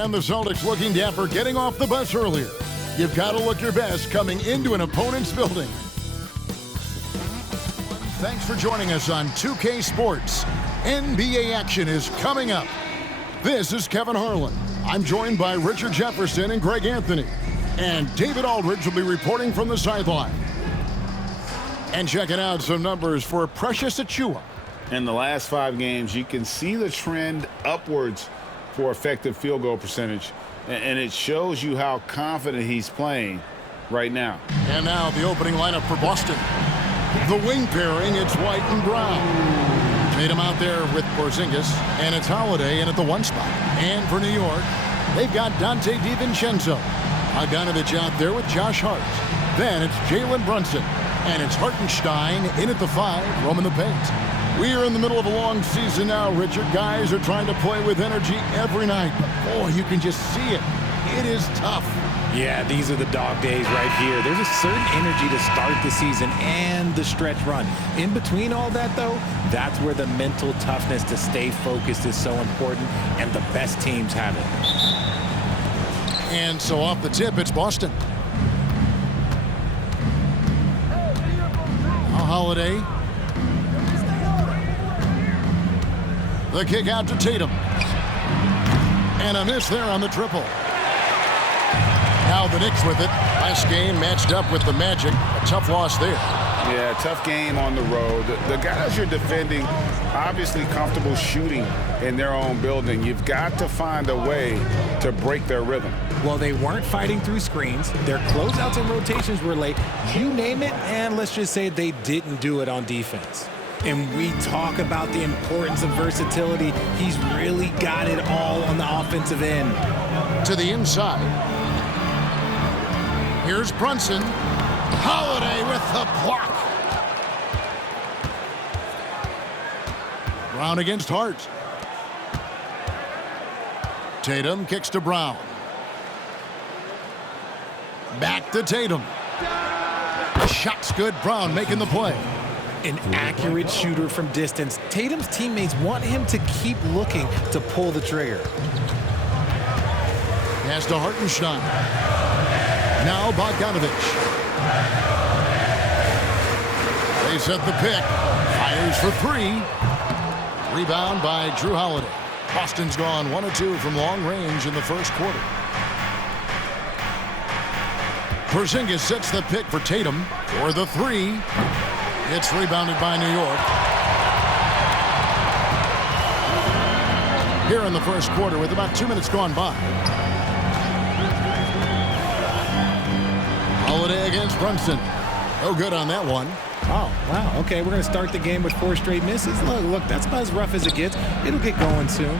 And the Celtics looking dapper getting off the bus earlier. You've got to look your best coming into an opponent's building. Thanks for joining us on 2K Sports. NBA action is coming up. This is Kevin Harlan. I'm joined by Richard Jefferson and Greg Anthony. And David Aldridge will be reporting from the sideline. And checking out some numbers for Precious Achiuwa. In the last 5 games, you can see the trend upwards for effective field goal percentage. And it shows you how confident he's playing right now. And now the opening lineup for Boston. The wing pairing, it's White and Brown. Tatum out there with Porzingis, and it's Holiday in at the 1 spot. And for New York, they've got Dante DiVincenzo. Bogdanovich out there with Josh Hart. Then it's Jalen Brunson. And it's Hartenstein in at the 5, roaming the paint. We are in the middle of a long season now, Richard. Guys are trying to play with energy every night. But boy, you can just see it. It is tough. Yeah, these are the dog days right here. There's a certain energy to start the season and the stretch run. In between all that, though, that's where the mental toughness to stay focused is so important, and the best teams have it. And so off the tip, it's Boston. Holiday. The kick out to Tatum. And a miss there on the triple. Now the Knicks with it. Last game matched up with the Magic. A tough loss there. Yeah, tough game on the road. The guys you're defending obviously comfortable shooting in their own building. You've got to find a way to break their rhythm. Well, they weren't fighting through screens. Their closeouts and rotations were late. You name it, and let's just say they didn't do it on defense. And we talk about the importance of versatility. He's really got it all on the offensive end. To the inside. Here's Brunson. Holiday with the block. Brown against Hart. Tatum kicks to Brown. Back to Tatum. Shot's good. Brown making the play. An accurate shooter from distance. Tatum's teammates want him to keep looking to pull the trigger. Pass to Hartenstein. Now Bogdanovich. They set the pick. Fires for 3. Rebound by Drew Holiday. Boston's gone 1 of 2 from long range in the first quarter. Porzingis sets the pick for Tatum for the 3. It's rebounded by New York. Here in the first quarter with about 2 minutes gone by. Holiday against Brunson. No good on that one. Oh, wow. Okay, we're going to start the game with 4 straight misses. Look, that's about as rough as it gets. It'll get going soon.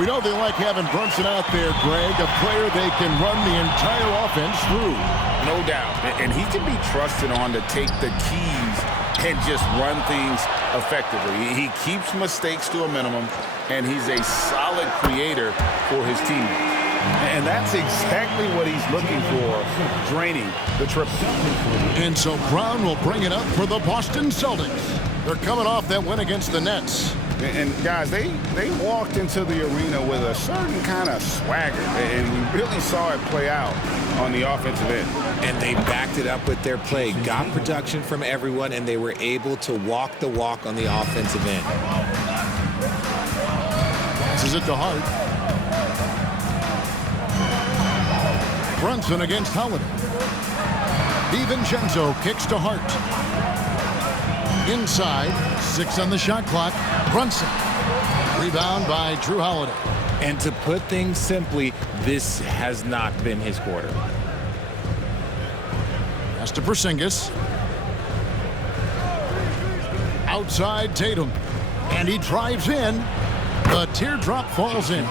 We know they like having Brunson out there, Greg, a player they can run the entire offense through. No doubt. And he can be trusted on to take the keys and just run things effectively. He keeps mistakes to a minimum, and he's a solid creator for his teammates. And that's exactly what he's looking for, draining the triple. And so Brown will bring it up for the Boston Celtics. They're coming off that win against the Nets. And guys, they walked into the arena with a certain kind of swagger, and we really saw it play out on the offensive end. And they backed it up with their play, got production from everyone, and they were able to walk the walk on the offensive end. This is it to Hart. Brunson against Holiday. DiVincenzo kicks to Hart. Inside, 6 on the shot clock. Brunson. Rebound by Drew Holiday. And to put things simply, this has not been his quarter. Pass to Porzingis. Outside Tatum. And he drives in. The teardrop falls in.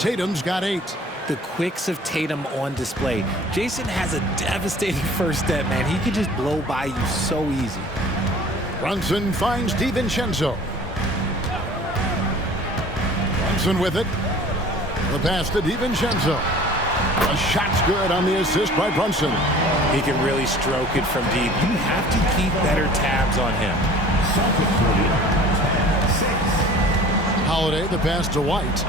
Tatum's got 8. The quicks of Tatum on display. Jason has a devastating first step, man. He could just blow by you so easy. Brunson finds DiVincenzo. Brunson with it. The pass to DiVincenzo. The shot's good on the assist by Brunson. He can really stroke it from deep. You have to keep better tabs on him. Holiday, the pass to White.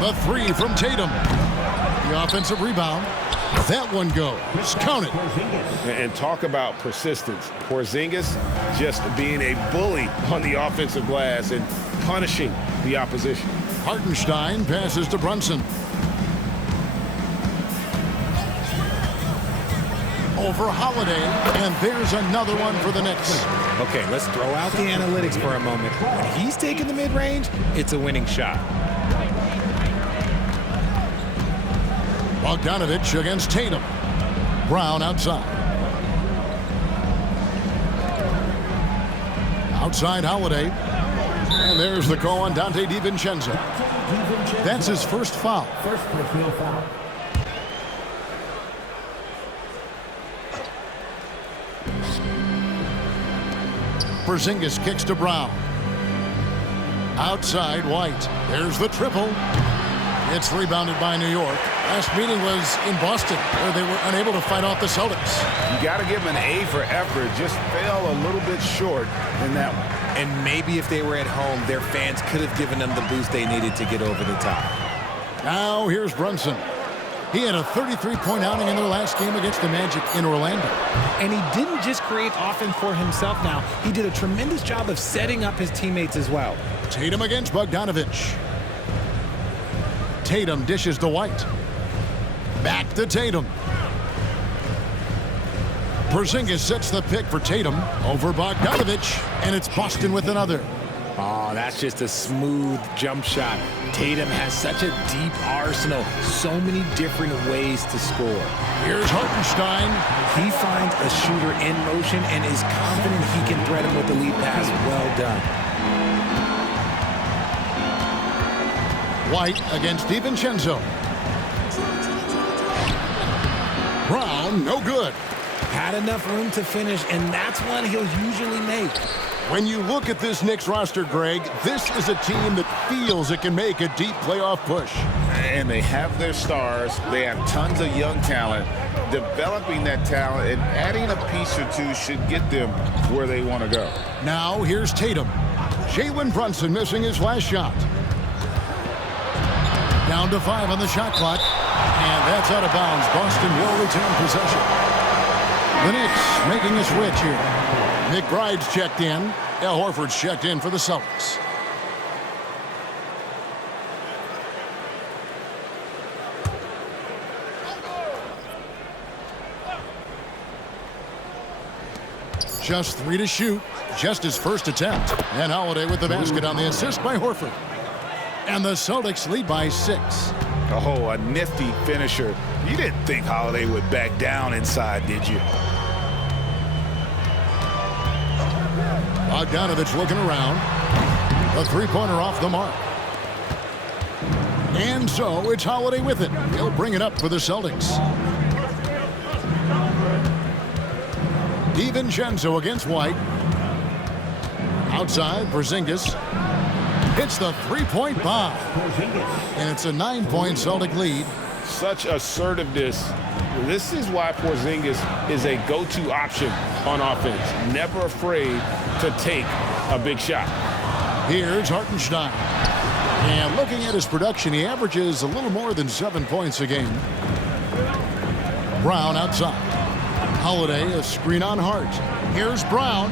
The three from Tatum. The offensive rebound. That one goes. Count it. And talk about persistence. Porzingis just being a bully on the offensive glass and punishing the opposition. Hartenstein passes to Brunson. Over Holiday, and there's another one for the Knicks. Okay, let's throw out the analytics for a moment. When he's taking the mid-range, it's a winning shot. Bogdanovich against Tatum. Brown outside. Outside Holiday. And there's the call on Dante DiVincenzo. That's his first foul. First personal foul. Porzingis kicks to Brown. Outside White. There's the triple. It's rebounded by New York. Last meeting was in Boston, where they were unable to fight off the Celtics. You got to give him an A for effort. Just fell a little bit short in that one. And maybe if they were at home, their fans could have given them the boost they needed to get over the top. Now here's Brunson. He had a 33-point outing in their last game against the Magic in Orlando. And he didn't just create offense for himself now. He did a tremendous job of setting up his teammates as well. Tatum against Bogdanovich. Tatum dishes to White. Back to Tatum. Porzingis sets the pick for Tatum over Bogdanovich, and it's Boston with another. Oh, that's just a smooth jump shot. Tatum has such a deep arsenal, so many different ways to score. Here's Hartenstein. He finds a shooter in motion and is confident he can thread him with the lead pass. Well done. White against DiVincenzo. Brown, no good. Had enough room to finish, and that's one he'll usually make. When you look at this Knicks roster, Greg, this is a team that feels it can make a deep playoff push. And they have their stars. They have tons of young talent. Developing that talent and adding a piece or two should get them where they want to go. Now here's Tatum. Jalen Brunson missing his last shot. Down to 5 on the shot clock. And that's out of bounds. Boston will retain possession. The Knicks making a switch here. McBride's checked in. Al Horford's checked in for the Celtics. Just 3 to shoot. Just his first attempt. And Holiday with the basket on the assist by Horford. And the Celtics lead by 6. Oh, a nifty finisher. You didn't think Holiday would back down inside, did you? Bogdanovich looking around. A three-pointer off the mark. And so it's Holiday with it. He'll bring it up for the Celtics. DiVincenzo against White. Outside, Porzingis hits the three-point bomb. And it's a 9-point Celtic lead. Such assertiveness. This is why Porzingis is a go-to option on offense. Never afraid to take a big shot. Here's Hartenstein. And looking at his production, he averages a little more than 7 points a game. Brown outside. Holiday, a screen on Hart. Here's Brown.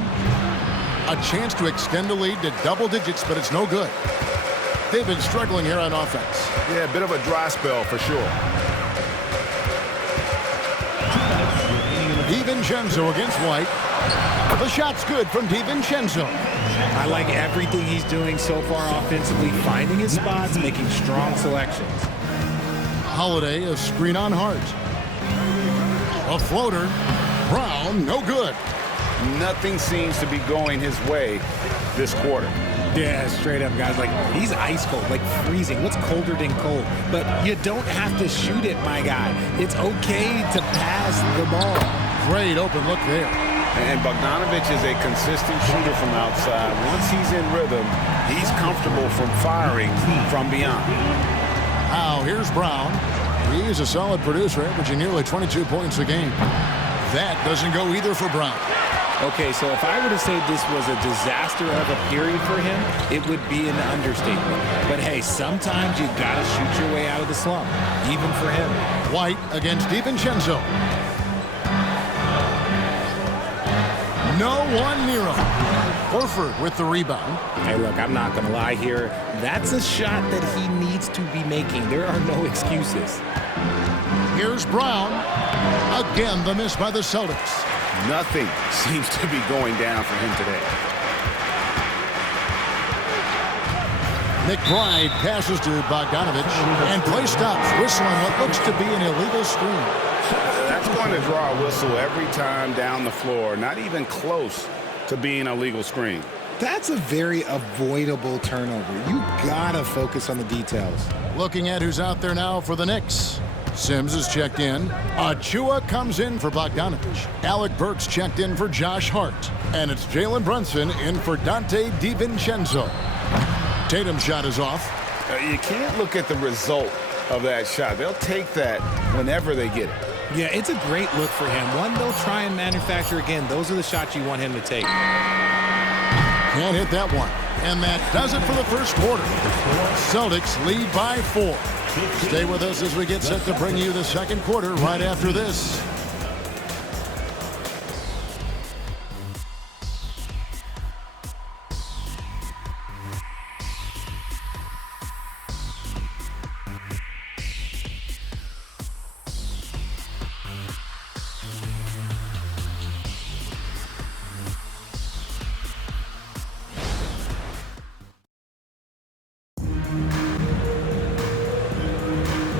A chance to extend the lead to double digits, but it's no good. They've been struggling here on offense. Yeah, a bit of a dry spell for sure. DiVincenzo against White. The shot's good from DiVincenzo. I like everything he's doing so far offensively, finding his spots, making strong selections. Holiday, a screen on Hart. A floater. Brown, no good. Nothing seems to be going his way this quarter. Yeah, straight up, guys. Like, he's ice cold, like freezing. What's colder than cold? But you don't have to shoot it, my guy. It's okay to pass the ball. Great open look there. And Bogdanovich is a consistent shooter from outside. Once he's in rhythm, he's comfortable from firing from beyond. Now, here's Brown. He's a solid producer, averaging nearly 22 points a game. That doesn't go either for Brown. Okay, so if I were to say this was a disaster of a period for him, it would be an understatement. But hey, sometimes you gotta shoot your way out of the slump, even for him. White against DiVincenzo. No one near him. Horford with the rebound. Hey, look, I'm not gonna lie here. That's a shot that he needs to be making. There are no excuses. Here's Brown. Again, the miss by the Celtics. Nothing seems to be going down for him today. McBride passes to Bogdanovich, and play stops, whistling what looks to be an illegal screen. That's going to draw a whistle every time down the floor, not even close to being a legal screen. That's a very avoidable turnover. You gotta focus on the details. Looking at who's out there now for the Knicks. Sims is checked in. Achua comes in for Bogdanovich. Alec Burks checked in for Josh Hart. And it's Jalen Brunson in for Dante DiVincenzo. Tatum's shot is off. You can't look at the result of that shot. They'll take that whenever they get it. Yeah, it's a great look for him. One they'll try and manufacture again. Those are the shots you want him to take. Can't hit that one. And that does it for the first quarter. Celtics lead by 4. Stay with us as we get set to bring you the second quarter right after this.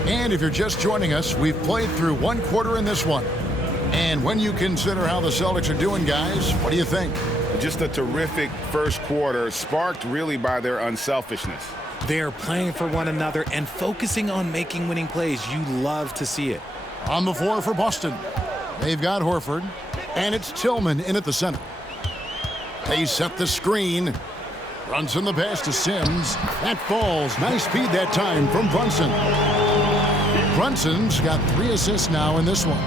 And if you're just joining us, we've played through one quarter in this one. And when you consider how the Celtics are doing, guys, what do you think? Just a terrific first quarter, sparked really by their unselfishness. They're playing for one another and focusing on making winning plays. You love to see it. On the floor for Boston, they've got Horford, and it's Tillman in at the center. They set the screen. Brunson the pass to Sims. That falls. Nice speed that time from Brunson. Brunson's got 3 assists now in this one.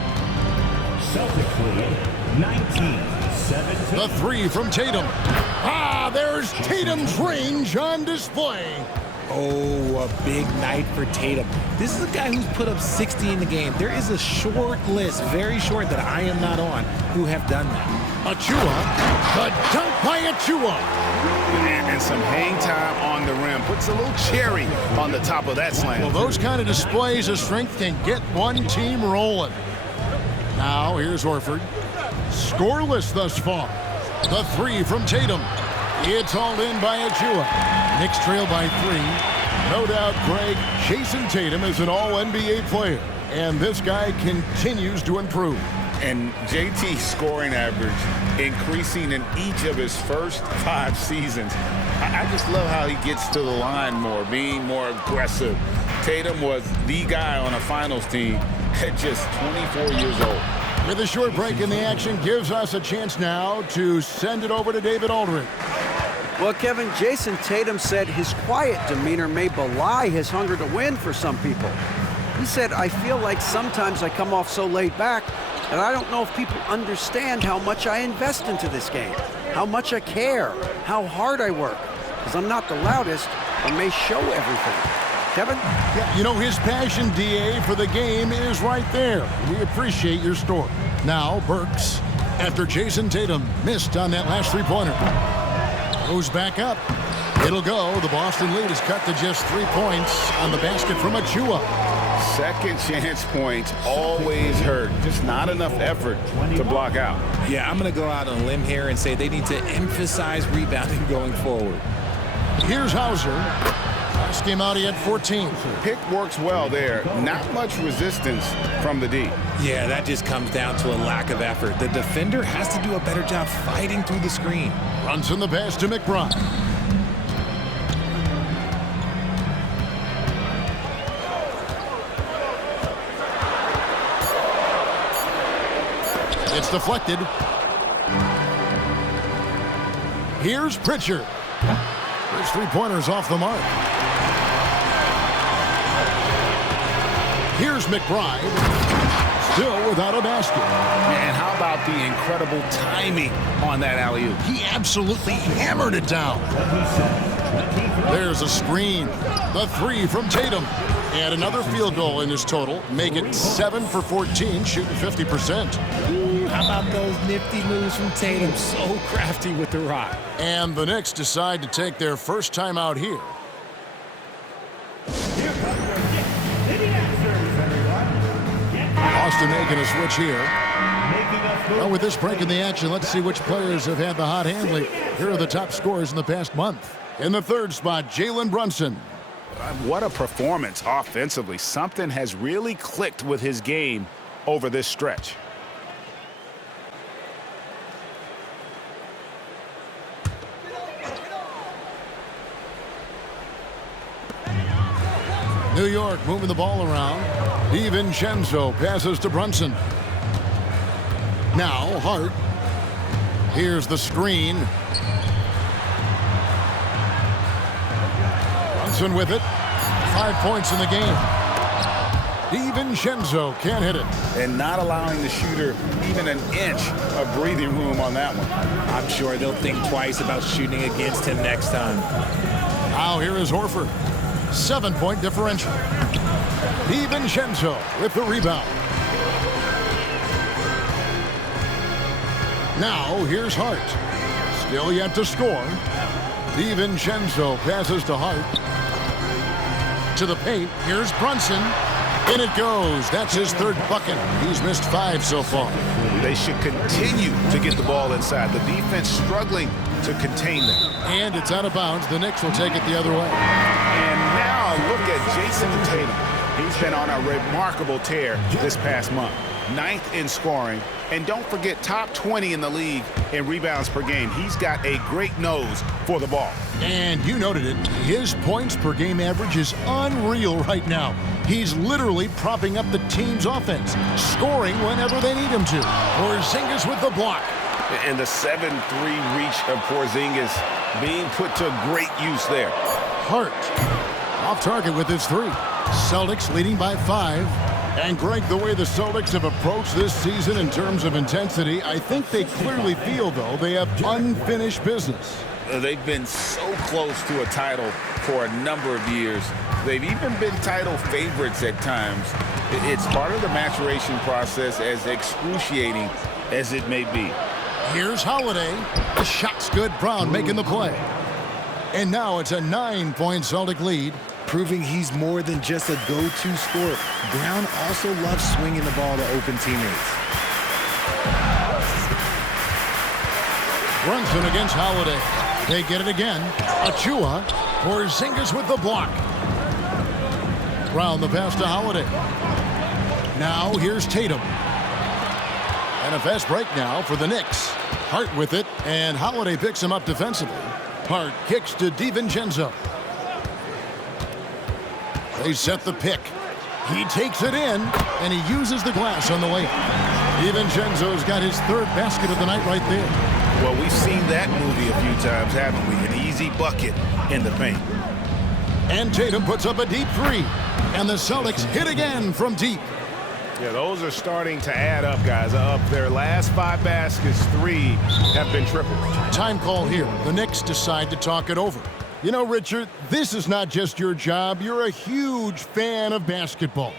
Celtics lead 19-17. The 3 from Tatum. There's Tatum's range on display. Oh, a big night for Tatum. This is a guy who's put up 60 in the game. There is a short list, very short, that I am not on, who have done that. Achua, the dunk by Achua. And some hang time on the rim. Puts a little cherry on the top of that slam. Well, those kind of displays of strength can get one team rolling. Now, here's Horford. Scoreless thus far. The 3 from Tatum. It's hauled in by Achua. Knicks trail by 3. No doubt, Greg, Jason Tatum is an all-NBA player. And this guy continues to improve. And JT's scoring average increasing in each of his first 5 seasons. I just love how he gets to the line more, being more aggressive. Tatum was the guy on a finals team at just 24 years old. With a short break in the action, gives us a chance now to send it over to David Aldridge. Well, Kevin, Jason Tatum said his quiet demeanor may belie his hunger to win for some people. He said, "I feel like sometimes I come off so laid back that I don't know if people understand how much I invest into this game, how much I care, how hard I work, because I'm not the loudest or may show everything." Kevin? Yeah, you know, his passion, DA, for the game is right there. We appreciate your story. Now, Burks, after Jason Tatum missed on that last three-pointer, goes back up. It'll go. The Boston lead is cut to just 3 points on the basket from Achua. Second chance points always hurt. Just not enough effort to block out. Yeah, I'm going to go out on a limb here and say they need to emphasize rebounding going forward. Here's Hauser. Last game out, he had 14. Pick works well there. Not much resistance from the D. Yeah, that just comes down to a lack of effort. The defender has to do a better job fighting through the screen. Runs in the pass to McBride. It's deflected. Here's Pritchard. First three-pointers off the mark. Here's McBride. still without a basket. And how about the incredible timing on that alley-oop? He absolutely hammered it down. There's a screen. The three from Tatum. And another field goal in his total. Make it 7 for 14, shooting 50%. How about those nifty moves from Tatum? So crafty with the rock. And the Knicks decide to take their first time out here. Boston making a switch here. Well, with this break in the action, let's see which players have had the hot hand lately. Here are the top scorers in the past month. In the third spot, Jalen Brunson. What a performance offensively. Something has really clicked with his game over this stretch. New York moving the ball around. DiVincenzo passes to Brunson. Now Hart. Here's the screen. Brunson with it. 5 points in the game. DiVincenzo can't hit it. And not allowing the shooter even an inch of breathing room on that one. I'm sure they'll think twice about shooting against him next time. Now here is Horford. 7-point differential. DiVincenzo with the rebound. Now here's Hart. Still yet to score. DiVincenzo passes to Hart. To the paint. Here's Brunson. In it goes. That's his third bucket. He's missed 5 so far. They should continue to get the ball inside. The defense struggling to contain them. And it's out of bounds. The Knicks will take it the other way. And now look at Jason Tatum. He's been on a remarkable tear this past month. 9th in scoring. And don't forget, top 20 in the league in rebounds per game. He's got a great nose for the ball. And you noted it. His points per game average is unreal right now. He's literally propping up the team's offense, scoring whenever they need him to. Porzingis with the block. And the 7-3 reach of Porzingis being put to great use there. Hart off target with his 3. Celtics leading by 5. And Greg, the way the Celtics have approached this season in terms of intensity, I think they clearly feel, though, they have unfinished business. They've been so close to a title for a number of years. They've even been title favorites at times. It's part of the maturation process, as excruciating as it may be. Here's Holiday. The shot's good. Brown making the play. And now it's a 9-point Celtic lead. Proving he's more than just a go-to scorer. Brown also loves swinging the ball to open teammates. Brunson against Holiday. They get it again. Achua. Porzingis with the block. Brown the pass to Holiday. Now here's Tatum. And a fast break now for the Knicks. Hart with it, and Holiday picks him up defensively. Hart kicks to DiVincenzo. They set the pick. He takes it in, and he uses the glass on the layup. DiVincenzo's got his 3rd basket of the night right there. Well, we've seen that movie a few times, haven't we? An easy bucket in the paint. And Tatum puts up a deep 3. And the Celtics hit again from deep. Yeah, those are starting to add up, guys. Up their last 5 baskets, 3 have been tripled. Time call here. The Knicks decide to talk it over. You know, Richard, this is not just your job. You're a huge fan of basketball.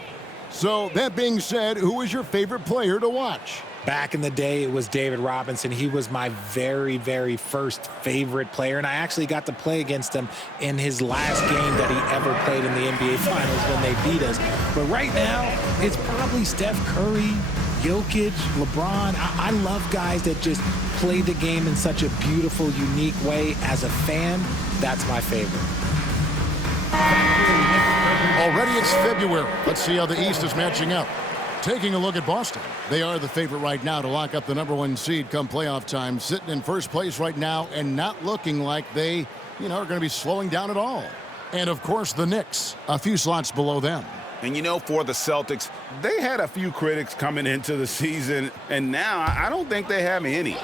So, that being said, who is your favorite player to watch? Back in the day, it was David Robinson. He was my very, very first favorite player, and I actually got to play against him in his last game that he ever played in the NBA Finals when they beat us. But right now, it's probably Steph Curry, Jokic, LeBron. I love guys that just play the game in such a beautiful, unique way. As a fan, that's my favorite. Already it's February. Let's see how the East is matching up. Taking a look at Boston. They are the favorite right now to lock up the #1 seed come playoff time. Sitting in first place right now and not looking like they, are going to be slowing down at all. And, of course, the Knicks, a few slots below them. And, for the Celtics, they had a few critics coming into the season, and now I don't think they have any.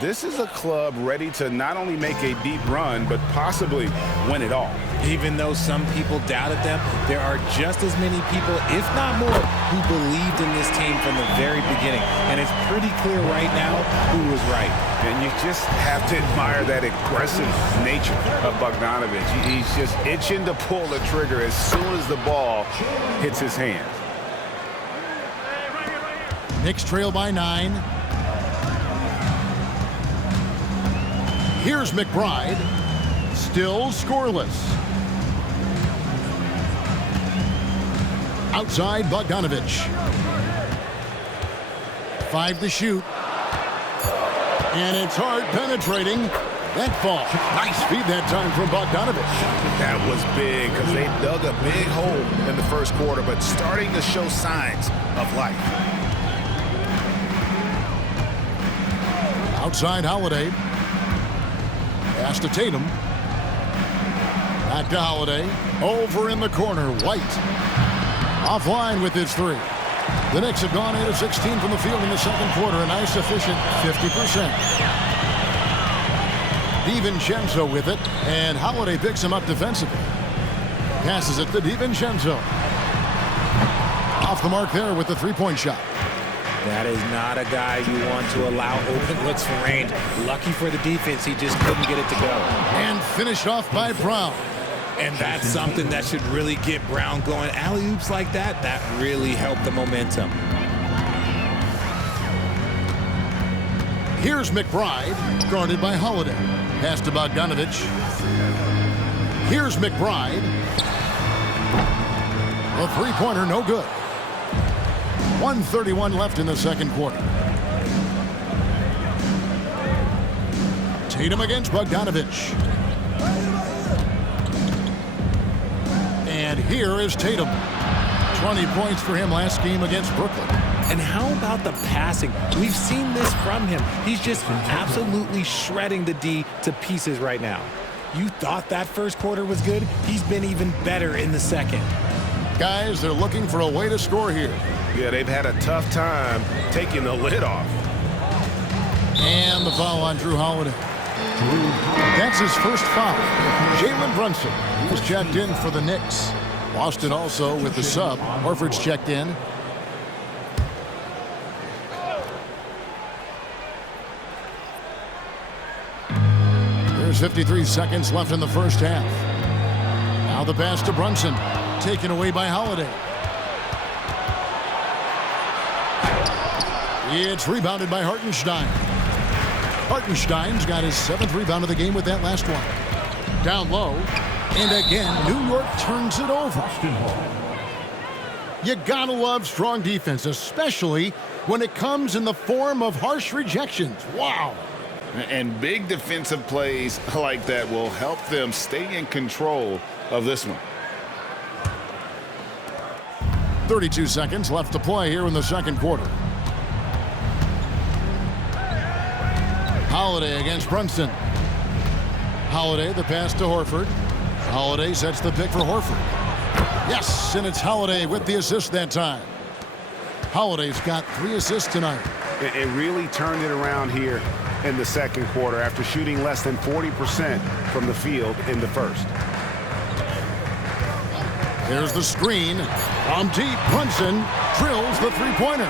This is a club ready to not only make a deep run, but possibly win it all. Even though some people doubted them, there are just as many people, if not more, who believed in this team from the very beginning. And it's pretty clear right now who was right. And you just have to admire that aggressive nature of Bogdanovic. He's just itching to pull the trigger as soon as the ball hits his hands. Knicks trail by 9. Here's McBride. Still scoreless. Outside Bogdanovic. 5 to shoot. And it's hard penetrating. That fall. Nice feed that time from Bogdanovic. That was big because they dug a big hole in the first quarter, but starting to show signs of life. Outside Holiday. Pass to Tatum. Back to Holiday. Over in the corner, White. Offline with his 3. The Knicks have gone 8 of 16 from the field in the second quarter. A nice, efficient 50%. DiVincenzo with it, and Holiday picks him up defensively. Passes it to DiVincenzo. Off the mark there with the three-point shot. That is not a guy you want to allow open looks for range. Lucky for the defense, he just couldn't get it to go. And finished off by Brown. And that's something that should really get Brown going. Alley-oops like that, that really helped the momentum. Here's McBride, guarded by Holiday. Pass to Bogdanovic. Here's McBride. A three-pointer, no good. 1:31 left in the second quarter. Tatum against Bogdanovic. And here is Tatum. 20 points for him last game against Brooklyn. And how about the passing? We've seen this from him. He's just absolutely shredding the D to pieces right now. You thought that first quarter was good? He's been even better in the second. Guys, they're looking for a way to score here. Yeah, they've had a tough time taking the lid off. And the foul on Drew Holiday. That's his first foul. Jalen Brunson, he was checked in for the Knicks. Boston also with the sub. Horford's checked in. There's 53 seconds left in the first half. Now the pass to Brunson. Taken away by Holiday. It's rebounded by Hartenstein. Hartenstein's got his 7th rebound of the game with that last one. Down low. And again, New York turns it over. You gotta love strong defense, especially when it comes in the form of harsh rejections. Wow. And big defensive plays like that will help them stay in control of this one. 32 seconds left to play here in the second quarter. Holiday against Brunson. Holiday, the pass to Horford. Holiday sets the pick for Horford. Yes, and it's Holiday with the assist that time. Holiday's got 3 assists tonight. It really turned it around here in the second quarter after shooting less than 40% from the field in the first. There's the screen. From deep, Brunson drills the three-pointer.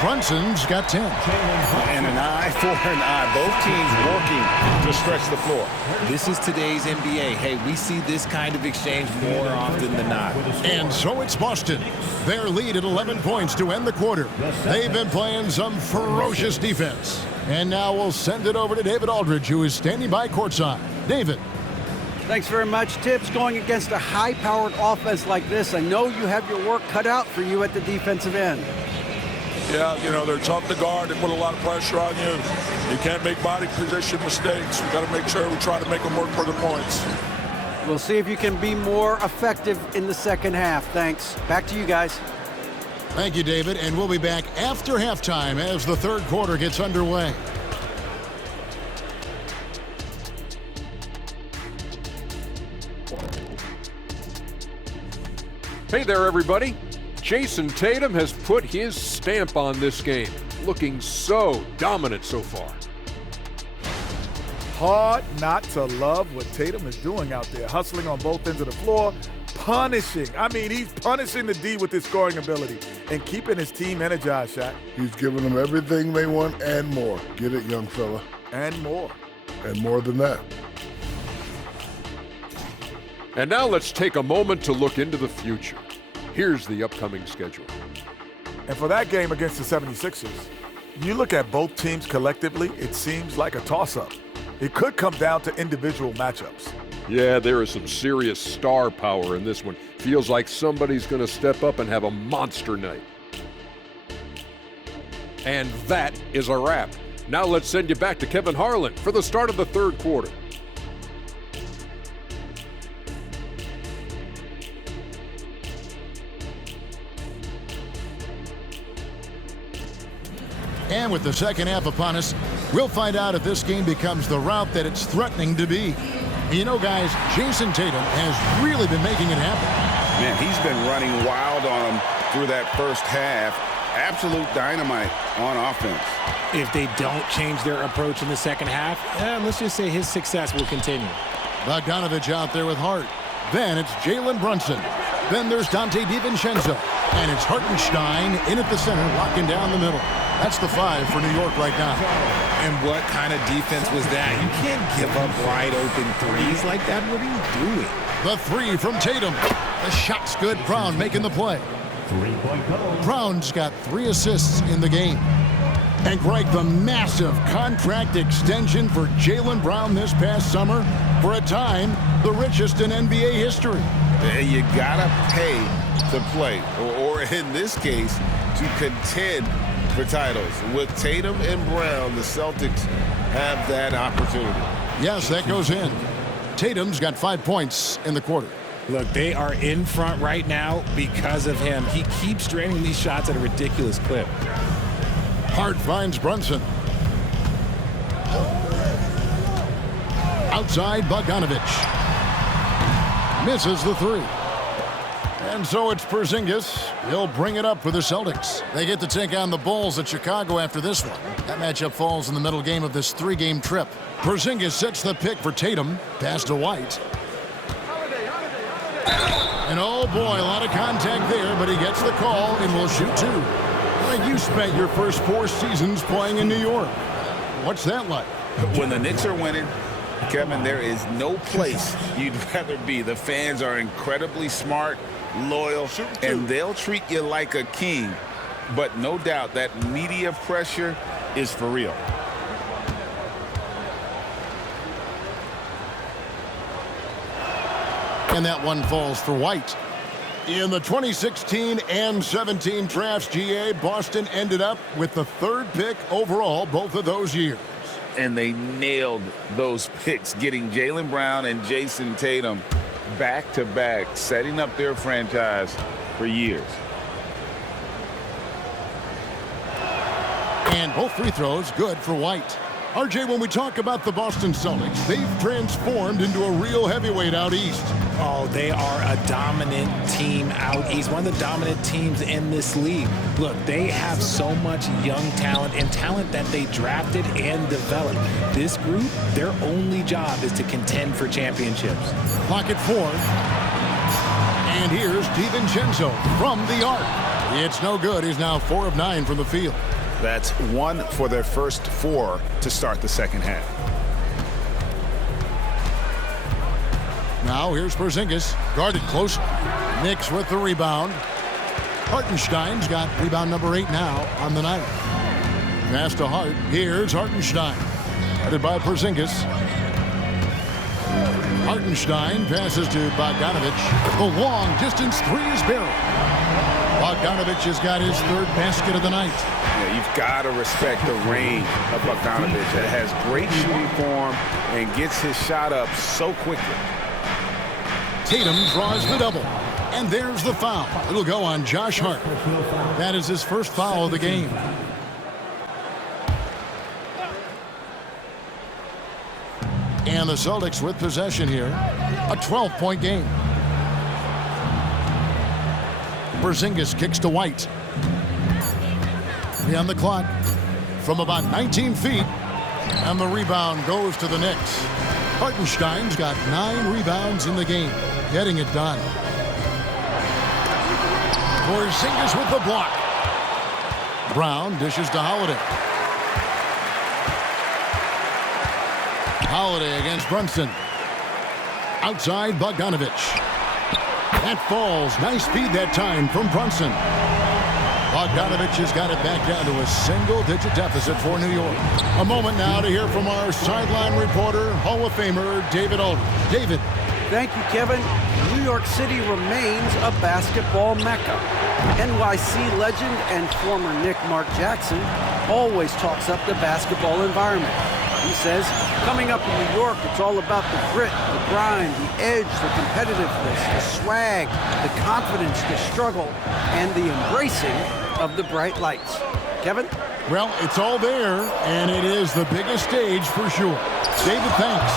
Brunson's got 10. And an eye for an eye. Both teams working to stretch the floor. This is today's NBA. Hey, we see this kind of exchange more often than not. And so it's Boston. Their lead at 11 points to end the quarter. They've been playing some ferocious defense. And now we'll send it over to David Aldridge, who is standing by courtside. David. Thanks very much, Tips. Going against a high-powered offense like this, I know you have your work cut out for you at the defensive end. Yeah, you know, they're tough to guard. They put a lot of pressure on you. You can't make body position mistakes. We've got to make sure we try to make them work for the points. We'll see if you can be more effective in the second half. Thanks. Back to you guys. Thank you, David. And we'll be back after halftime as the third quarter gets underway. Hey there, everybody. Jason Tatum has put his stamp on this game, looking so dominant so far. hard not to love what Tatum is doing out there, hustling on both ends of the floor, punishing. I mean, he's punishing the D with his scoring ability and keeping his team energized, Shaq. He's giving them everything they want and more. Get it, young fella? And more. And more than that. And now let's take a moment to look into the future. Here's the upcoming schedule. And for that game against the 76ers, you look at both teams collectively, it seems like a toss-up. It could come down to individual matchups. Yeah, there is some serious star power in this one. Feels like somebody's going to step up and have a monster night. And that is a wrap. Now let's send you back to Kevin Harlan for the start of the third quarter. And with the second half upon us, we'll find out if this game becomes the route that it's threatening to be. You know, guys, Jason Tatum has really been making it happen. Man, he's been running wild on him through that first half. Absolute dynamite on offense. If they don't change their approach in the second half, let's just say his success will continue. Bogdanovich out there with Hart. Then it's Jalen Brunson. Then there's Dante DiVincenzo. And it's Hartenstein in at the center, locking down the middle. That's the 5 for New York right now. And what kind of defense was that? You can't give up wide open threes like that. What are you doing? The 3 from Tatum. The shot's good. Brown making the play. Three-point goal. Brown's got 3 assists in the game. And Greg, the massive contract extension for Jaylen Brown this past summer, for a time, the richest in NBA history. You gotta pay to play, or in this case, to contend for titles. With Tatum and Brown, the Celtics have that opportunity. Yes, that goes in. Tatum's got 5 points in the quarter. Look, they are in front right now because of him. He keeps draining these shots at a ridiculous clip. Hart finds Brunson. Outside, Bogdanovich. Misses the 3. And so it's Porzingis. He'll bring it up for the Celtics. They get to take on the Bulls at Chicago after this one. That matchup falls in the middle game of this 3-game trip. Porzingis sets the pick for Tatum. Pass to White. And oh boy, a lot of contact there, but he gets the call and will shoot 2. Like you spent your first 4 seasons playing in New York. What's that like? When the Knicks are winning, Kevin, there is no place you'd rather be. The fans are incredibly smart, loyal, and they'll treat you like a king. But no doubt that media pressure is for real. And that one falls for White. In the 2016 and 17 drafts, GA, Boston ended up with the 3rd pick overall both of those years. And they nailed those picks, getting Jaylen Brown and Jason Tatum back-to-back, setting up their franchise for years. And both free throws good for White. RJ, when we talk about the Boston Celtics, they've transformed into a real heavyweight out east. Oh, they are a dominant team out east, one of the dominant teams in this league. Look, they have so much young talent and talent that they drafted and developed. This group, their only job is to contend for championships. Clock at 4. And here's DiVincenzo from the arc. It's no good. He's now 4 of 9 from the field. That's 1 for their first 4 to start the second half. Now here's Porzingis, guarded close. Knicks with the rebound. Hartenstein's got rebound number 8 now on the night. Pass to Hart. Here's Hartenstein. Headed by Porzingis. Hartenstein passes to Bogdanovich. The long distance 3 is buried. Bogdanovich has got his 3rd basket of the night. Yeah, you've got to respect the range of Bogdanovich. It has great shooting form and gets his shot up so quickly. Tatum draws the double. And there's the foul. It'll go on Josh Hart. That is his first foul of the game. And the Celtics with possession here. A 12-point game. Porzingis kicks to White. On the clock from about 19 feet. And the rebound goes to the Knicks. Hartenstein's got 9 rebounds in the game, getting it done. Porzingis with the block. Brown dishes to Holiday. Holiday against Brunson. Outside Bogdanovich. That falls. Nice speed that time from Brunson. Bogdanovich has got it back down to a single-digit deficit for New York. A moment now to hear from our sideline reporter, Hall of Famer David Aldridge. David. Thank you, Kevin. New York City remains a basketball mecca. NYC legend and former Knick Mark Jackson always talks up the basketball environment. He says, coming up in New York, it's all about the grit, the grind, the edge, the competitiveness, the swag, the confidence, the struggle, and the embracing of the bright lights. Kevin? Well, it's all there, and it is the biggest stage for sure. David, thanks.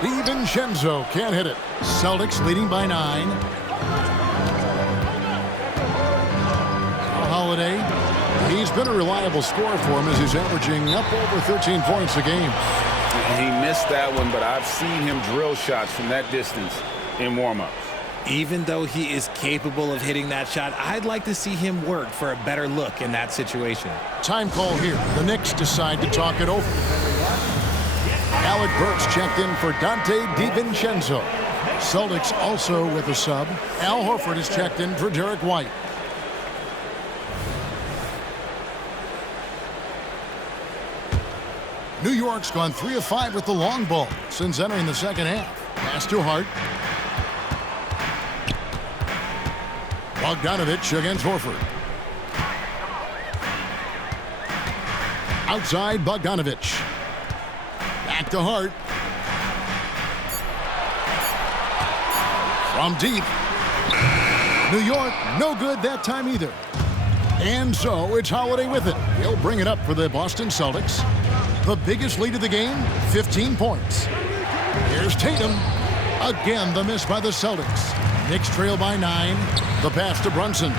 DiVincenzo can't hit it. Celtics leading by 9. Holiday. He's been a reliable scorer for him as he's averaging up over 13 points a game. He missed that one, but I've seen him drill shots from that distance in warm-ups. Even though he is capable of hitting that shot, I'd like to see him work for a better look in that situation. Time call here. The Knicks decide to talk it over. Alec Burks checked in for Dante DiVincenzo. Celtics also with a sub. Al Horford is checked in for Derek White. New York's gone 3 of 5 with the long ball since entering the second half. Pass to Hart. Bogdanovich against Horford. Outside Bogdanovich. Back to Hart. From deep. New York, no good that time either. And so it's Holiday with it. He'll bring it up for the Boston Celtics. The biggest lead of the game, 15 points. Here's Tatum. Again, the miss by the Celtics. Knicks trail by 9. The pass to Brunson.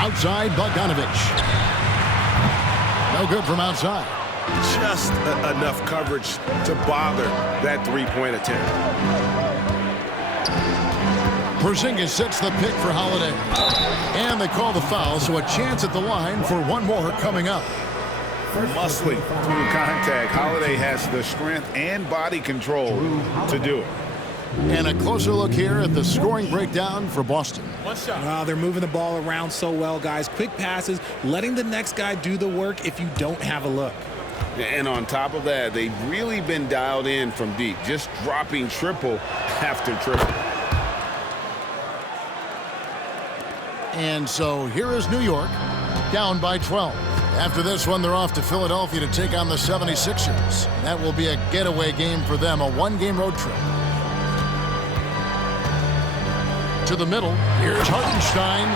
Outside Bogdanovich. No good from outside. Just enough coverage to bother that three-point attempt. Porzingis sets the pick for Holiday. And they call the foul, so a chance at the line for one more coming up. Muscling through contact. Holiday has the strength and body control to do it. And a closer look here at the scoring breakdown for Boston. Wow, they're moving the ball around so well, guys. Quick passes, letting the next guy do the work if you don't have a look. And on top of that, they've really been dialed in from deep, just dropping triple after triple. And so here is New York, down by 12. After this one, they're off to Philadelphia to take on the 76ers. That will be a getaway game for them, a one-game road trip. To the middle, here's Hartenstein.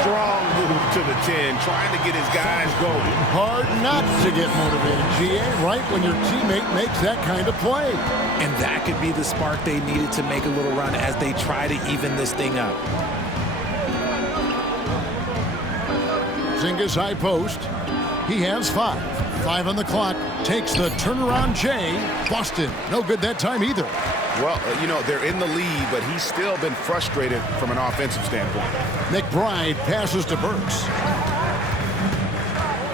Strong move to the 10, trying to get his guys going. Hard not to get motivated, GA, right when your teammate makes that kind of play. And that could be the spark they needed to make a little run as they try to even this thing up. Porzingis high post. He has 5. 5 on the clock. Takes the turnaround J. Boston, no good that time either. Well, you know, they're in the lead, but he's still been frustrated from an offensive standpoint. McBride passes to Burks.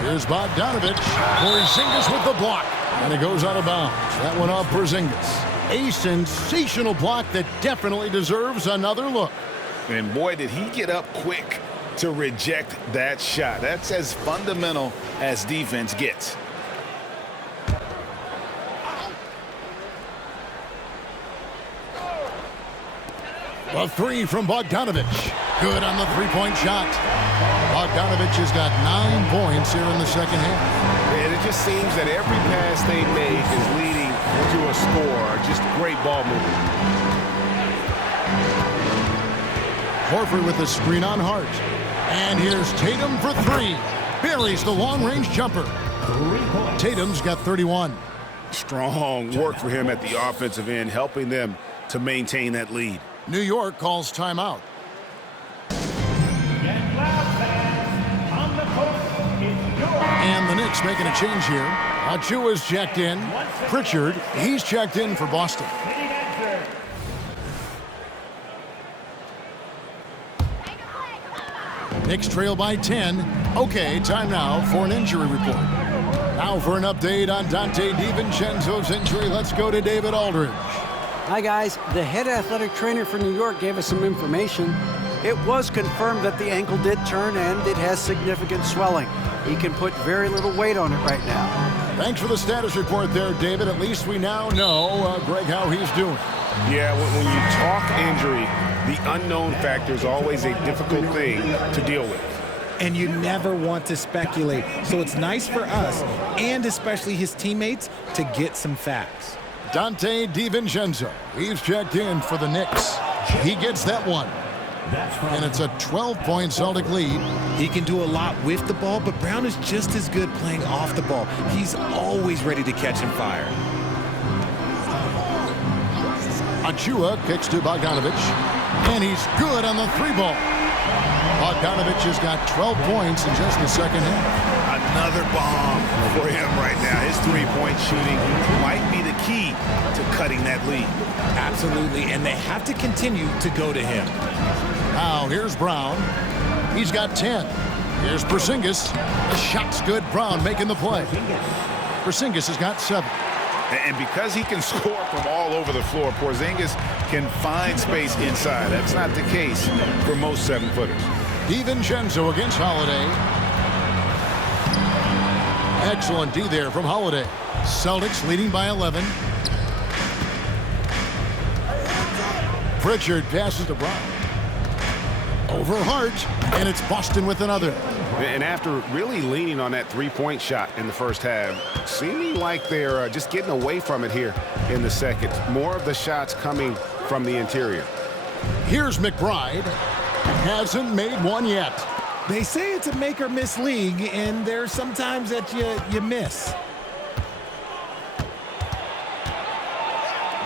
Here's Bogdanovich. Porzingis with the block. And it goes out of bounds. That one off Porzingis. A sensational block that definitely deserves another look. And boy, did he get up quick to reject that shot. That's as fundamental as defense gets. A 3 from Bogdanovich. Good on the three-point shot. Bogdanovich has got 9 points here in the second half. And it just seems that every pass they make is leading to a score. Just great ball movement. Horford with the screen on Hart. And here's Tatum for 3. Buries the long-range jumper. Tatum's got 31. Strong work for him at the offensive end, helping them to maintain that lead. New York calls timeout. Get loud, fans. On the court, it's And the Knicks making a change here. Achua's checked in. Pritchard, he's checked in for Boston. Knicks trail by 10. Okay, time now for an injury report. Now for an update on Dante DiVincenzo's injury, let's go to David Aldridge. Hi, guys. The head athletic trainer for New York gave us some information. It was confirmed that the ankle did turn and it has significant swelling. He can put very little weight on it right now. Thanks for the status report there, David. At least we now know, Greg, how he's doing. Yeah, when you talk injury, the unknown factor is always a difficult thing to deal with. And you never want to speculate. So it's nice for us, and especially his teammates, to get some facts. Dante DiVincenzo, he's checked in for the Knicks. He gets that one. And it's a 12-point Celtic lead. He can do a lot with the ball, but Brown is just as good playing off the ball. He's always ready to catch and fire. Achua kicks to Bogdanovich, and he's good on the three ball. Bogdanovich has got 12 points in just the second half. Another bomb for him right now. His three-point shooting might be the key to cutting that lead. Absolutely, and they have to continue to go to him. Now here's Brown. He's got 10. Here's Porzingis. The shot's good. Brown making the play. Porzingis has got 7. And because he can score from all over the floor, Porzingis can find space inside. That's not the case for most 7-footers. DiVincenzo against Holiday. Excellent D there from Holiday. Celtics leading by 11. Pritchard passes to Brown. Over Hart, and it's Boston with another. And after really leaning on that three-point shot in the first half, seeming like they're just getting away from it here in the second. More of the shots coming from the interior. Here's McBride. Hasn't made one yet. They say it's a make-or-miss league, and there's sometimes that you miss.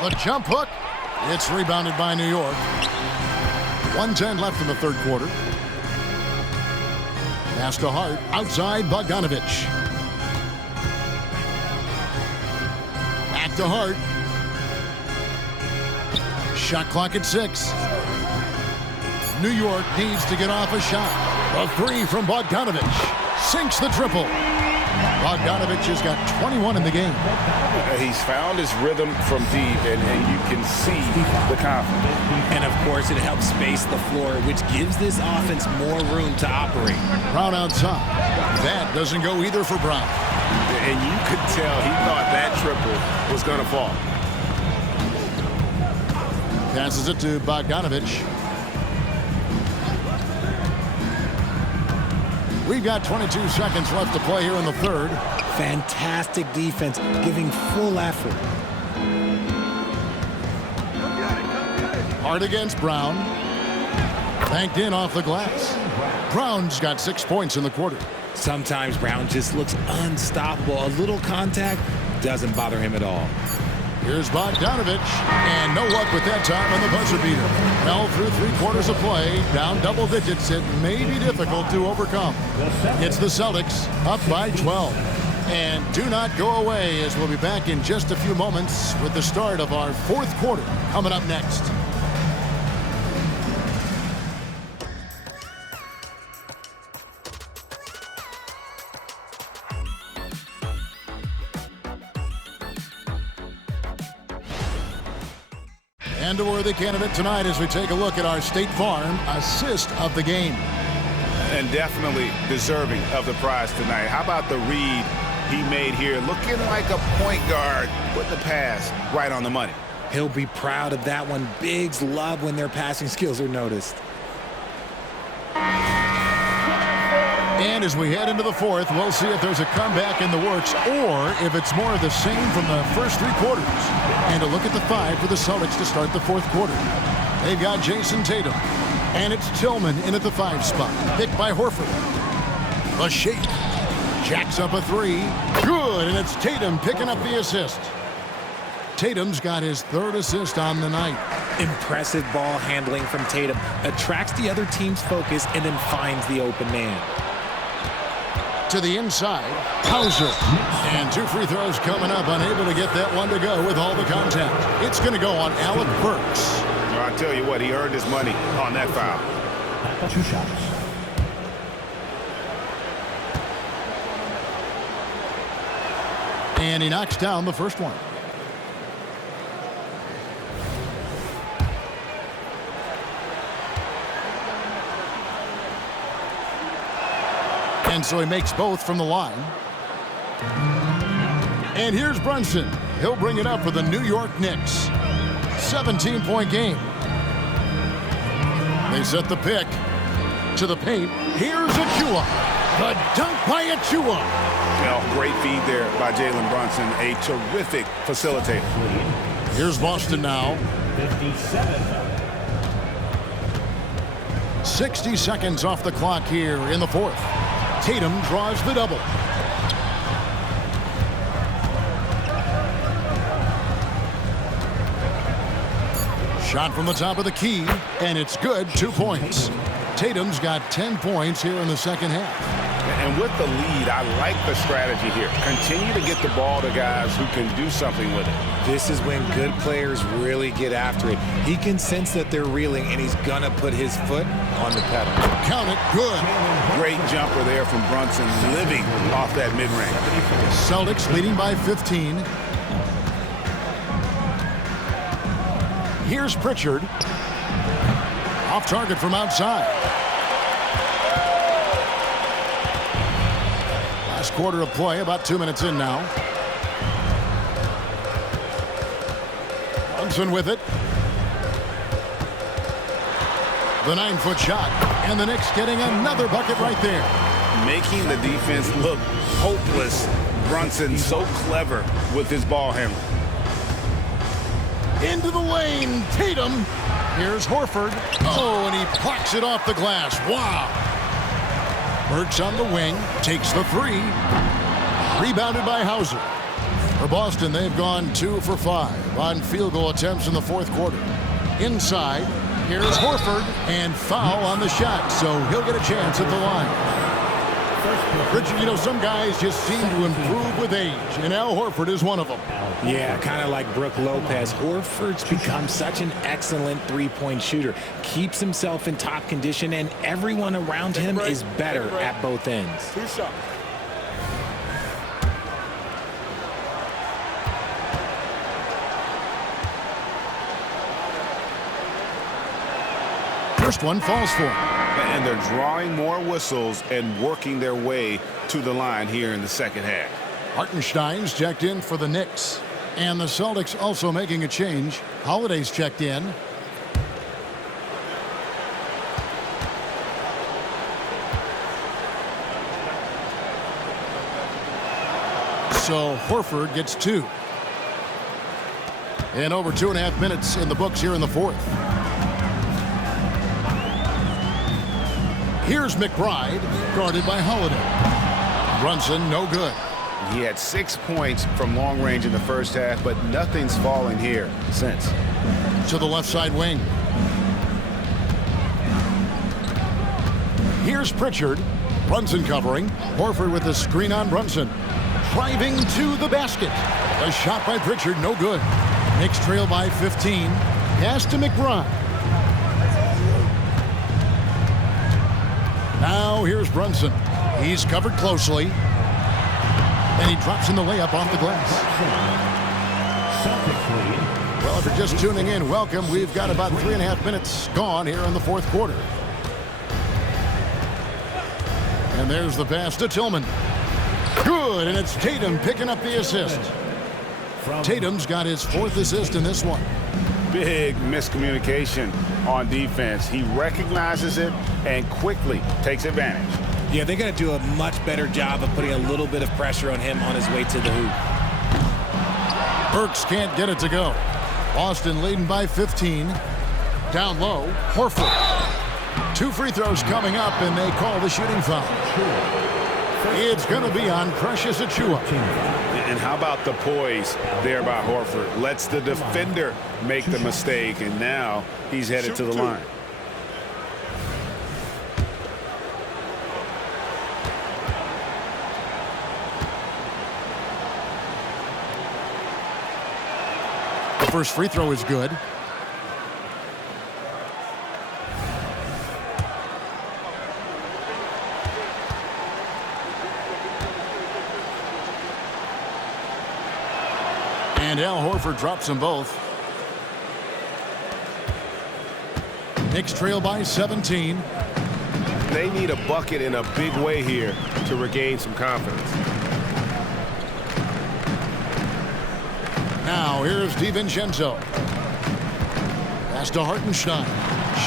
The jump hook. It's rebounded by New York. 1:10 left in the third quarter. Pass to Hart. Outside Bogdanovich. Back to Hart. Shot clock at 6. New York needs to get off a shot. A 3 from Bogdanovich. Sinks the triple. Bogdanovich has got 21 in the game. He's found his rhythm from deep, and you can see the confidence. And, of course, it helps space the floor, which gives this offense more room to operate. Brown outside. That doesn't go either for Brown. And you could tell he thought that triple was going to fall. Passes it to Bogdanovich. We've got 22 seconds left to play here in the third. Fantastic defense, giving full effort. Hard against Brown. Banked in off the glass. Brown's got 6 points in the quarter. Sometimes Brown just looks unstoppable. A little contact doesn't bother him at all. Here's Bogdanovich, and no luck with that time on the buzzer beater. Well, through 3 quarters of play, down double digits, it may be difficult to overcome. It's the Celtics, up by 12. And do not go away, as we'll be back in just a few moments with the start of our fourth quarter coming up next. And a worthy candidate tonight as we take a look at our State Farm assist of the game. And definitely deserving of the prize tonight. How about the read he made here? Looking like a point guard, putting the pass right on the money. He'll be proud of that one. Bigs love when their passing skills are noticed. And as we head into the fourth, we'll see if there's a comeback in the works or if it's more of the same from the first 3 quarters. And a look at the 5 for the Celtics to start the fourth quarter. They've got Jason Tatum. And it's Tillman in at the 5 spot. Picked by Horford. A shake. Jacks up a 3. Good, and it's Tatum picking up the assist. Tatum's got his 3rd assist on the night. Impressive ball handling from Tatum. Attracts the other team's focus and then finds the open man. to the inside. Hauser. And 2 free throws coming up. Unable to get that one to go with all the contact. It's going to go on Alec Burks. Well, I tell you what, he earned his money on that foul. 2 shots. And he knocks down the first one. And so he makes both from the line. And here's Brunson. He'll bring it up for the New York Knicks. 17-point game. They set the pick to the paint. Here's Achua. The dunk by Achua. Well, great feed there by Jalen Brunson. A terrific facilitator. Here's Boston now. 57. 60 seconds off the clock here in the fourth. Tatum draws the double. Shot from the top of the key, and it's good. 2 points. Tatum's got 10 points here in the second half. And with the lead, I like the strategy here. Continue to get the ball to guys who can do something with it. This is when good players really get after it. He can sense that they're reeling, and he's going to put his foot on the pedal. Count it. Good. Great jumper there from Brunson, living off that mid-range. Celtics leading by 15. Here's Pritchard. Off target from outside. Last quarter of play, about 2 minutes in now. Brunson with it. The 9-foot shot. And the Knicks getting another bucket right there. Making the defense look hopeless. Brunson so clever with his ball handling. Into the lane. Tatum. Here's Horford. Oh, and he plucks it off the glass. Wow. Burks on the wing. Takes the 3. Rebounded by Hauser. For Boston, they've gone 2 for 5 on field goal attempts in the fourth quarter. Inside. Here's Horford. And foul on the shot. So he'll get a chance at the line. Richard, you know, some guys just seem to improve with age, and Al Horford is one of them. Yeah, kind of like Brook Lopez. Horford's become such an excellent three-point shooter. Keeps himself in top condition, and everyone around him is better at both ends. 2 shots. First one falls for him. And they're drawing more whistles and working their way to the line here in the second half. Hartenstein's checked in for the Knicks. And the Celtics also making a change. Holiday's checked in. So Horford gets 2. And over 2.5 minutes in the books here in the fourth. Here's McBride, guarded by Holiday. Brunson, no good. He had 6 points from long range in the first half, but nothing's fallen here since. To the left side wing. Here's Pritchard. Brunson covering. Horford with the screen on Brunson. Driving to the basket. A shot by Pritchard, no good. Knicks trail by 15. Pass to McBride. Now here's Brunson. He's covered closely. And he drops in the layup off the glass. Well, if you're just tuning in, welcome. We've got about 3.5 minutes gone here in the fourth quarter. And there's the pass to Tillman. Good, and it's Tatum picking up the assist. Tatum's got his 4th assist in this one. Big miscommunication on defense. He recognizes it and quickly takes advantage. Yeah, they got to do a much better job of putting a little bit of pressure on him on his way to the hoop. Burks can't get it to go. Boston leading by 15. Down low, Horford. 2 free throws coming up, and they call the shooting foul. It's going to be on Precious Achua. And how about the poise there by Horford? Lets the defender make the mistake, and now he's headed to the line. First free throw is good. And Al Horford drops them both. Knicks trail by 17. They need a bucket in a big way here to regain some confidence. Now here's DiVincenzo. Pass to Hartenstein.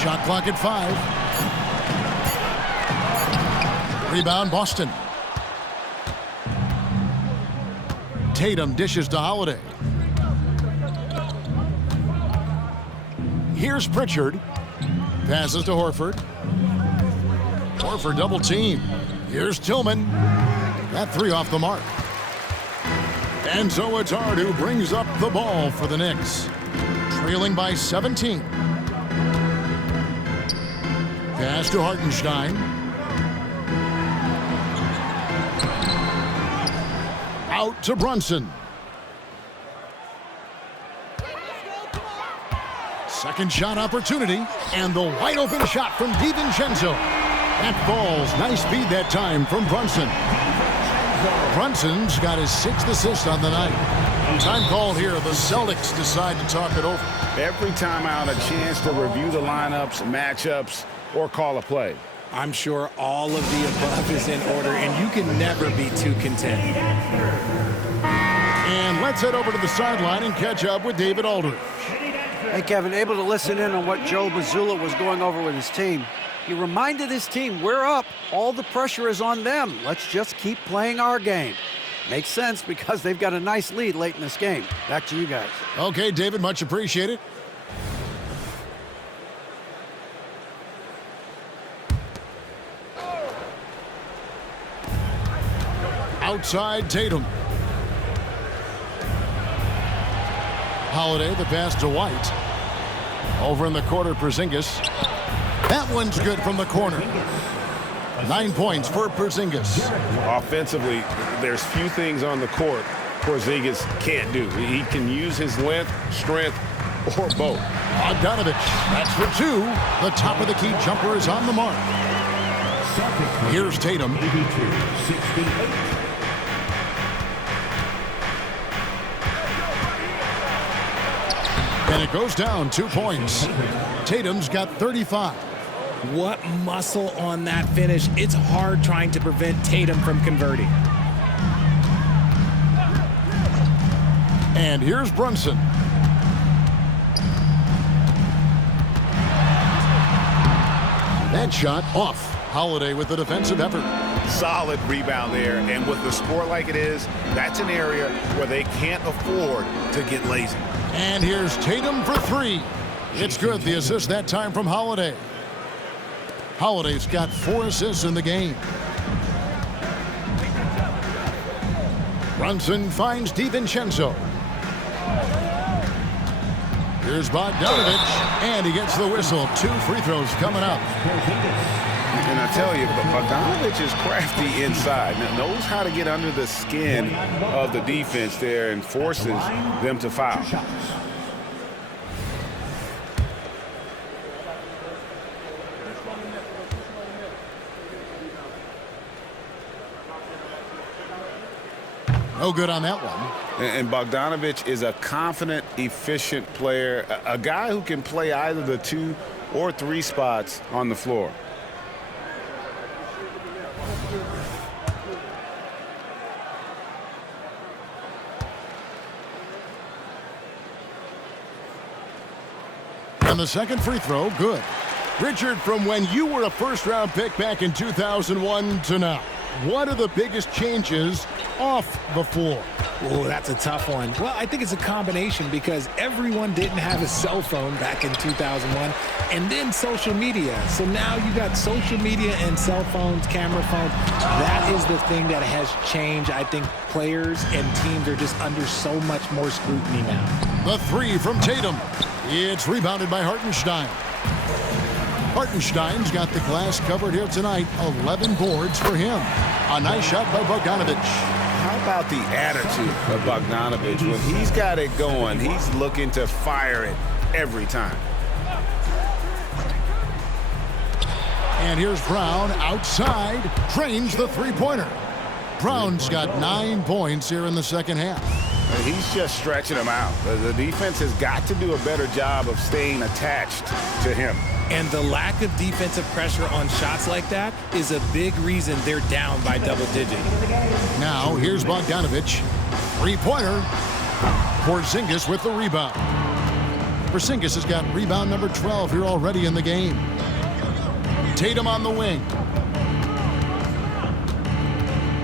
Shot clock at 5. Rebound Boston. Tatum dishes to Holiday. Here's Pritchard. Passes to Horford. Horford double team. Here's Tillman. That three off the mark. And so it's Hard who brings up the ball for the Knicks. Trailing by 17. Pass to Hartenstein. Out to Brunson. Second shot opportunity, and the wide open shot from DiVincenzo. That falls. Nice feed that time from Brunson. Brunson's got his 6th assist on the night. Time called here. The Celtics decide to talk it over. Every time out, a chance to review the lineups, matchups, or call a play. I'm sure all of the above is in order, and you can never be too content. And let's head over to the sideline and catch up with David Aldridge. Hey, Kevin, able to listen in on what Joe Mazzulla was going over with his team. He reminded his team, we're up. All the pressure is on them. Let's just keep playing our game. Makes sense because they've got a nice lead late in this game. Back to you guys. Okay, David, much appreciated. Outside Tatum. Holiday, the pass to White. Over in the corner, Porzingis. That one's good from the corner. 9 points for Porzingis. Offensively, there's few things on the court Porzingis can't do. He can use his length, strength, or both. Bogdanovich, that's for 2. The top of the key jumper is on the mark. Here's Tatum. 82-68. And it goes down 2 points. Tatum's got 35. What muscle on that finish. It's hard trying to prevent Tatum from converting. And here's Brunson. That shot off. Holiday with the defensive effort. Solid rebound there, and with the score like it is, that's an area where they can't afford to get lazy. And here's Tatum for 3. It's good. The assist that time from Holiday. Holiday's got 4 assists in the game. Brunson finds DiVincenzo. Here's Bogdanovich, and he gets the whistle. 2 free throws coming up. And I tell you, Bogdanovich is crafty inside. Knows how to get under the skin of the defense there and forces them to foul. No good on that one. And Bogdanovich is a confident, efficient player, a guy who can play either the 2 or 3 spots on the floor. And the second free throw, good. Richard, from when you were a first-round pick back in 2001 to now, what are the biggest changes off the floor? Oh, that's a tough one. Well, I think it's a combination because everyone didn't have a cell phone back in 2001 and then social media. So now you got social media and cell phones, camera phones. That is the thing that has changed. I think players and teams are just under so much more scrutiny now. The 3 from Tatum. It's rebounded by Hartenstein. Hartenstein's got the glass covered here tonight. 11 boards for him. A nice shot by Bogdanovich. How about the attitude of Bogdanovich? When he's got it going, he's looking to fire it every time. And here's Brown outside, drains the three-pointer. Brown's got 9 points here in the second half. He's just stretching him out. The defense has got to do a better job of staying attached to him. And the lack of defensive pressure on shots like that is a big reason they're down by double digits. Now, here's Bogdanovich. Three-pointer. Porzingis with the rebound. Porzingis has got rebound number 12 here already in the game. Tatum on the wing.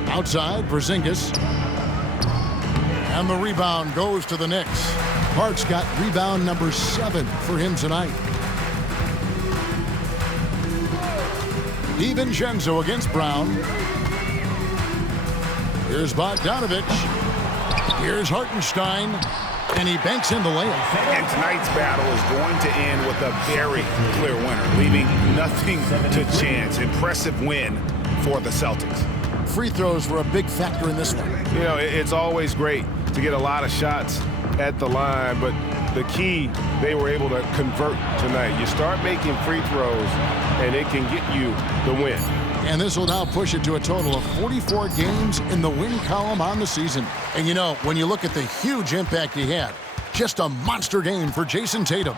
Outside, Porzingis. And the rebound goes to the Knicks. Hart's got rebound number 7 for him tonight. DiVincenzo against Brown. Here's Bogdanovich. Here's Hartenstein. And he banks in the layup. And tonight's battle is going to end with a very clear winner, leaving nothing to chance. Impressive win for the Celtics. Free throws were a big factor in this one. You know, it's always great to get a lot of shots at the line, but the key, they were able to convert tonight. You start making free throws, and it can get you the win. And this will now push it to a total of 44 games in the win column on the season. And you know, when you look at the huge impact he had, just a monster game for Jason Tatum.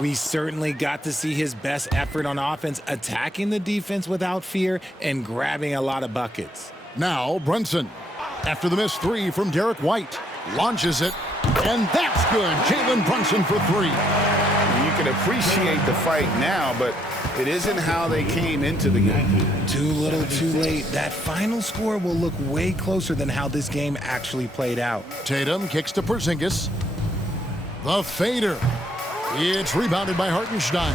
We certainly got to see his best effort on offense, attacking the defense without fear and grabbing a lot of buckets. Now Brunson, after the missed three from Derek White, launches it, and that's good. Jalen Brunson for 3. You can appreciate the fight now, but it isn't how they came into the game. Too little, too late. That final score will look way closer than how this game actually played out. Tatum kicks to Porzingis. The fader. It's rebounded by Hartenstein.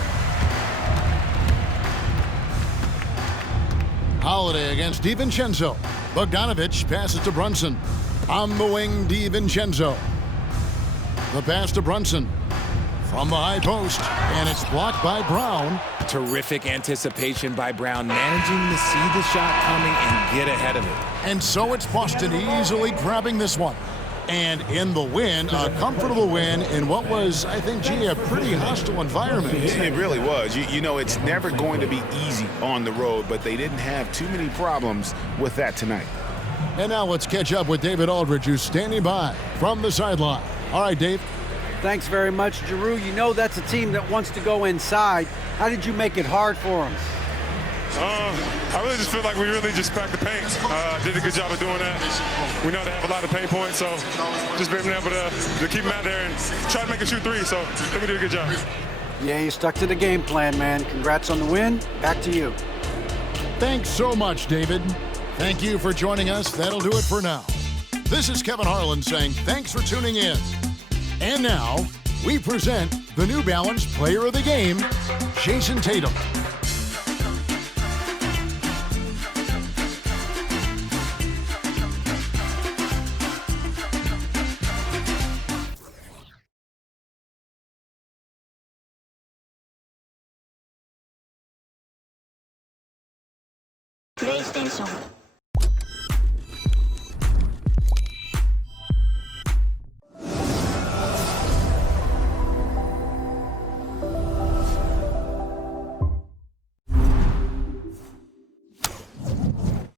Holiday against DiVincenzo. Bogdanovich passes to Brunson. On the wing, DiVincenzo. The pass to Brunson. From the high post, and it's blocked by Brown. Terrific anticipation by Brown, managing to see the shot coming and get ahead of it. And so it's Boston easily grabbing this one. And in the win, a comfortable win in what was, I think, a pretty hostile environment. It really was. You know, it's never going to be easy on the road, but they didn't have too many problems with that tonight. And now let's catch up with David Aldridge, who's standing by from the sideline. All right, Dave. Thanks very much, Giroux. You know that's a team that wants to go inside. How did you make it hard for them? I really just feel like we really just packed the paint. Did a good job of doing that. We know they have a lot of paint points, so just being able to keep them out there and try to make them shoot 3. So I think we did a good job. Yeah, you stuck to the game plan, man. Congrats on the win. Back to you. Thanks so much, David. Thank you for joining us. That'll do it for now. This is Kevin Harlan saying thanks for tuning in. And now, we present the New Balance Player of the Game, Jason Tatum. PlayStation